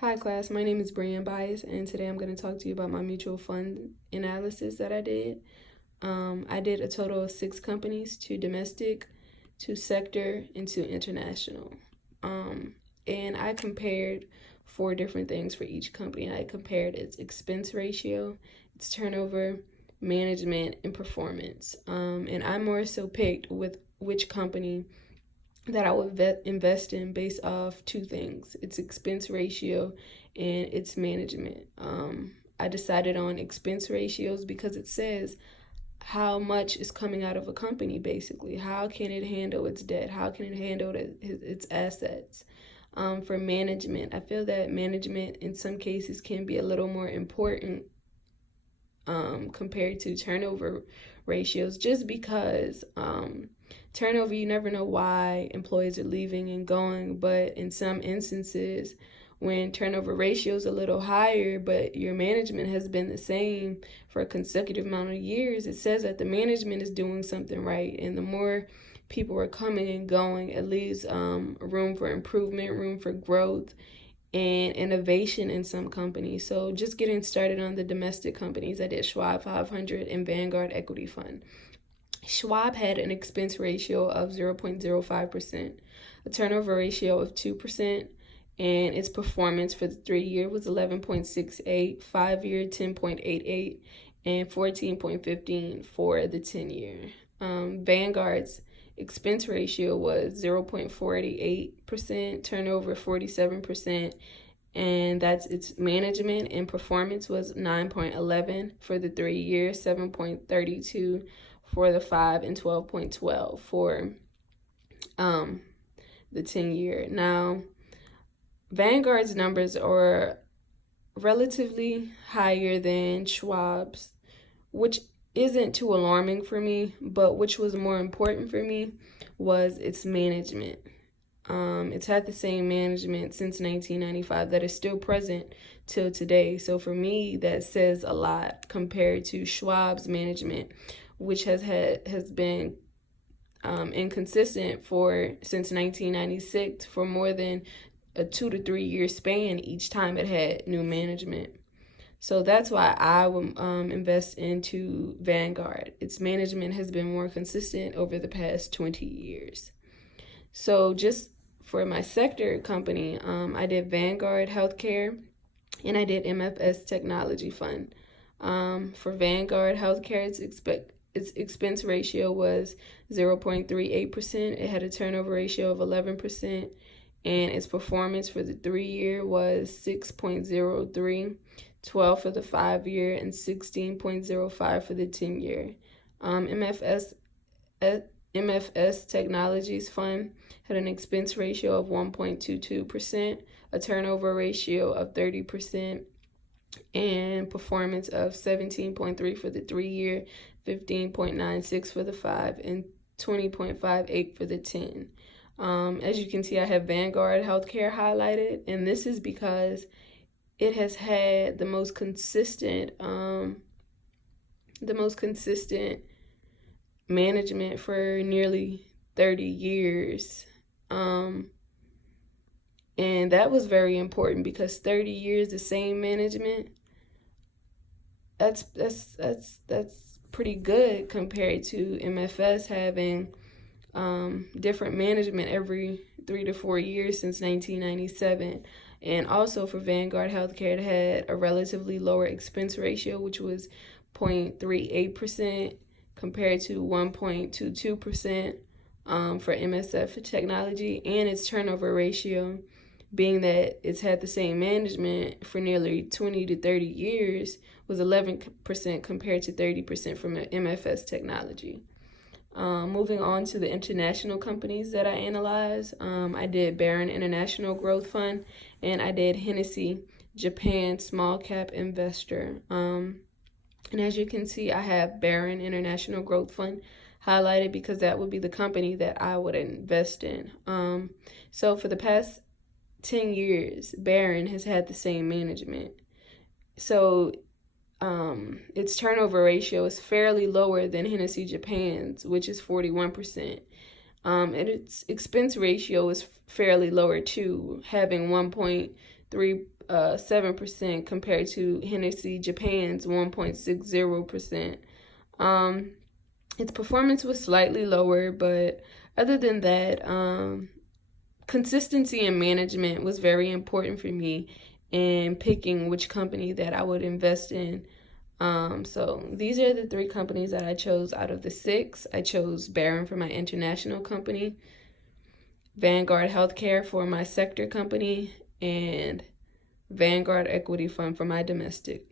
Hi class, my name is Breanne, and today I'm going to talk to you about my mutual fund analysis that I did. I did a total of 6 companies, 2 domestic, 2 sector, and 2 international. And I compared 4 different things for each company. I compared its expense ratio, its turnover, management, and performance. And I more so picked with which company that I would invest in based off 2 things: its expense ratio and its management. I decided on expense ratios because it says how much is coming out of a company, basically. How can it handle its debt? How can it handle its assets? For management, I feel that management in some cases can be a little more important compared to turnover ratios, just because turnover, you never know why employees are leaving and going, but in some instances, when turnover ratio is a little higher, but your management has been the same for a consecutive amount of years, it says that the management is doing something right. And the more people are coming and going, it leaves room for improvement, room for growth, and innovation in some companies. So just getting started on the domestic companies, I did Schwab 500 and Vanguard Equity Fund. Schwab had an expense ratio of 0.05%, a turnover ratio of 2%, and its performance for the 3-year was 11.68, 5-year 10.88, and 14.15 for the 10-year. Vanguard's expense ratio was 0.488%, turnover 47%, and that's its management, and performance was 9.11 for the 3-year, 7.32 for the 5, and 12.12 for the 10-year. Now, Vanguard's numbers are relatively higher than Schwab's, which isn't too alarming for me, but which was more important for me was its management. It's had the same management since 1995 that is still present till today. So for me, that says a lot compared to Schwab's management, which has been inconsistent since 1996 for more than a 2 to 3 year span each time it had new management. So that's why I would invest into Vanguard. Its management has been more consistent over the past 20 years. So just for my sector company, I did Vanguard Healthcare and I did MFS Technology Fund. For Vanguard Healthcare, its expense ratio was 0.38%. It had a turnover ratio of 11%, and its performance for the 3-year was 6.03, 12 for the 5-year, and 16.05 for the 10-year. MFS Technologies Fund had an expense ratio of 1.22%, a turnover ratio of 30%, and performance of 17.3 for the 3-year, 15.96 for the 5, and 20.58 for the 10. As you can see, I have Vanguard Healthcare highlighted, and this is because it has had the most consistent management for nearly 30 years. And that was very important because 30 years the same management, that's pretty good compared to MFS having different management every 3 to 4 years since 1997. And also for Vanguard Healthcare, it had a relatively lower expense ratio, which was 0.38% compared to 1.22% for MSF Technology, and its turnover ratio, being that it's had the same management for nearly 20 to 30 years, was 11% compared to 30% from MFS Technology. Moving on to the international companies that I analyzed, I did Breanne International Growth Fund, and I did Hennessy Japan Small Cap Investor. And as you can see, I have Breanne International Growth Fund highlighted because that would be the company that I would invest in. So for the past 10 years, Breanne has had the same management. So its turnover ratio is fairly lower than Hennessy Japan's, which is 41%. And its expense ratio is fairly lower too, having 1.3 7% compared to Hennessy Japan's 1.60%. Its performance was slightly lower, but other than that, consistency and management was very important for me in picking which company that I would invest in. So these are the three companies that I chose out of the six. I chose Breanne for my international company, Vanguard Healthcare for my sector company, and Vanguard Equity Fund for my domestic.